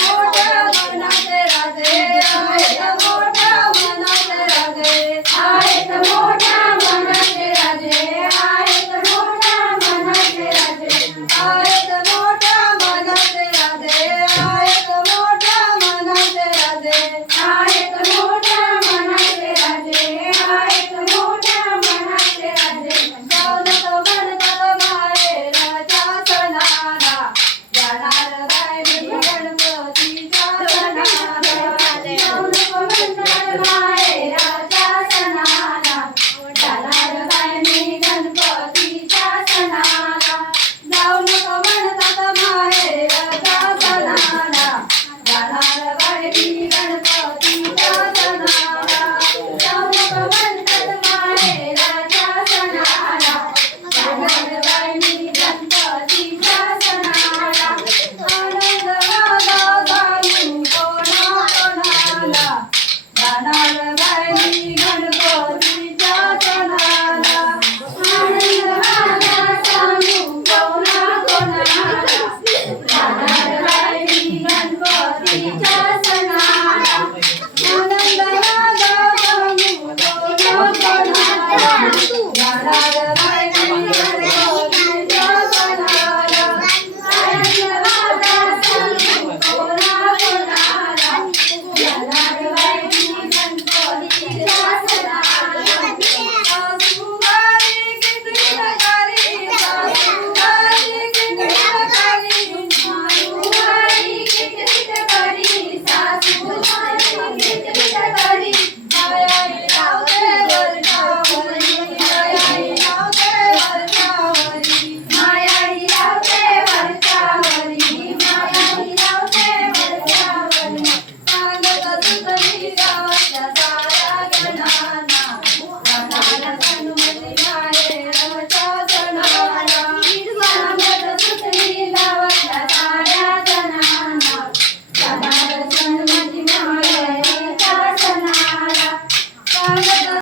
मोठ्या मनाचे राजे आहेत मोठ्या मनाचे राजे आहेत मोठ्या मनाचे राजे आहेत मोठ्या मनाचे राजे आहेत मोठ्या मनाचे राजे आहेत मोठ्या मनाचे राजे आहेत मोठ्या मनाचे राजे आहेत मोठ्या मनाचे राजे जाऊनच म्हणतात माहेराच्या सणाला जाणार बाई मी गणपतीच्या सणाला जाऊनच म्हणतात माहेराच्या सणाला जाणार बाई मी गणपतीच्या सणाला जाऊनच म्हणतात माहेराच्या सणाला जाणार बाई मी गणपतीच्या सणाला जाऊनच म्हणतात माहेराच्या सणाला जाणार बाई मी गणपतीच्या सणाला आनंद राधा गाऊ कोणा कोणाला जाणार बाई मी गणपतीच्या सणाला आनंद राधा सांगू कोणा कोणाला जाणार बाई मी गणपतीच्या